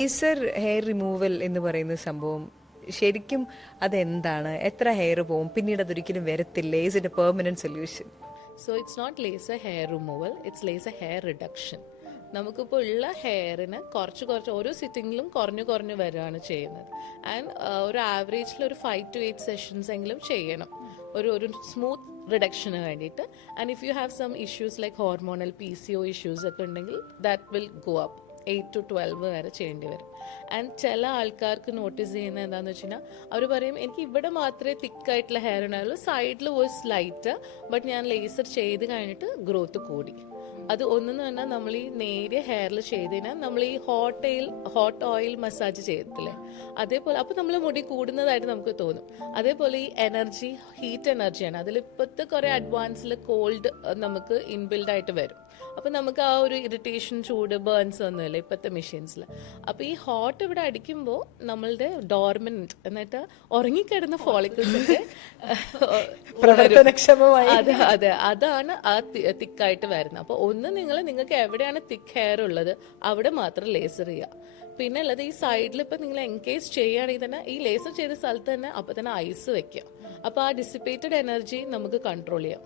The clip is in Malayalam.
ലേസർ ഹെയർ റിമൂവൽ എന്ന് പറയുന്ന സംഭവം ശരിക്കും അതെന്താണ്? എത്ര ഹെയർ പോവും? പിന്നീട് അതൊരിക്കലും വരത്തില്ല? Is it a permanent solution so it's not laser hair removal it's laser hair reduction നമുക്കിപ്പോൾ ഉള്ള ഹെയറിന് കുറച്ച് കുറച്ച് ഓരോ സിറ്റിങ്ങിലും കുറഞ്ഞു കുറഞ്ഞു വരികയാണ് ചെയ്യുന്നത്. ആൻഡ് ഒരു ആവറേജിൽ ഒരു ഫൈവ് ടു എയ്റ്റ് സെഷൻസ് എങ്കിലും ചെയ്യണം. ഒരു ഒരു സ്മൂത്ത് റിഡക്ഷന് വേണ്ടിയിട്ട്. And if you have some issues like hormonal P C O issues ഒക്കെ ഉണ്ടെങ്കിൽ that will go up eight to twelve വരെ ചെയ്യേണ്ടി വരും. ആൻഡ് ചില ആൾക്കാർക്ക് നോട്ടീസ് ചെയ്യുന്നത് എന്താണെന്ന് വെച്ച് കഴിഞ്ഞാൽ അവർ പറയും എനിക്ക് ഇവിടെ മാത്രമേ തിക്കായിട്ടുള്ള ഹെയർ ഉണ്ടാവുള്ളൂ. സൈഡിൽ വാസ് ലൈറ്റ് ബട്ട് ഞാൻ ലേസർ ചെയ്ത് കഴിഞ്ഞിട്ട് ഗ്രോത്ത് കൂടി. അത് ഒന്നെന്ന് പറഞ്ഞാൽ നമ്മൾ ഈ നേരിയ ഹെയറിൽ ചെയ്ത് കഴിഞ്ഞാൽ നമ്മൾ ഈ hot oil hot oil massage ചെയ്യത്തില്ലേ? അതേപോലെ അപ്പോൾ നമ്മൾ മുടി കൂടുന്നതായിട്ട് നമുക്ക് തോന്നും. അതേപോലെ ഈ എനർജി ഹീറ്റ് എനർജിയാണ് അതിൽ ഇപ്പോഴത്തെ കുറേ അഡ്വാൻസിൽ കോൾഡ് നമുക്ക് ഇൻബിൽഡ് ആയിട്ട് വരും. അപ്പോൾ നമുക്ക് ആ ഒരു ഇറിറ്റേഷൻ ചൂട് ബേൺസ് ഒന്നുമില്ല ഇപ്പോഴത്തെ മെഷീൻസിൽ അപ്പോൾ ഈ ഹോട്ട് ഇവിടെ അടിക്കുമ്പോൾ നമ്മളുടെ ഡോർമെന്റ് എന്നിട്ട് ഉറങ്ങിക്കിടന്ന ഫോളിക്കിൾസ് ഒക്കെ പ്രവർത്തനക്ഷമമായി. അതെ അതെ. അതാണ് ആ തിക്കായിട്ട് വരുന്നത്. അപ്പോൾ ഒന്ന് നിങ്ങൾ നിങ്ങൾക്ക് എവിടെയാണ് തിക്ക് ഹെയർ ഉള്ളത് അവിടെ മാത്രം ലേസർ ചെയ്യുക പിന്നെ ഉള്ളത് ഈ സൈഡിൽ ഇപ്പം നിങ്ങൾ എൻകേസ് ചെയ്യുകയാണെങ്കിൽ തന്നെ ഈ ലേസർ ചെയ്ത സ്ഥലത്ത് തന്നെ അപ്പോൾ തന്നെ ഐസ് വെക്കുക. അപ്പോൾ ആ ഡിസിപ്പേറ്റഡ് എനർജി നമുക്ക് കൺട്രോൾ ചെയ്യാം.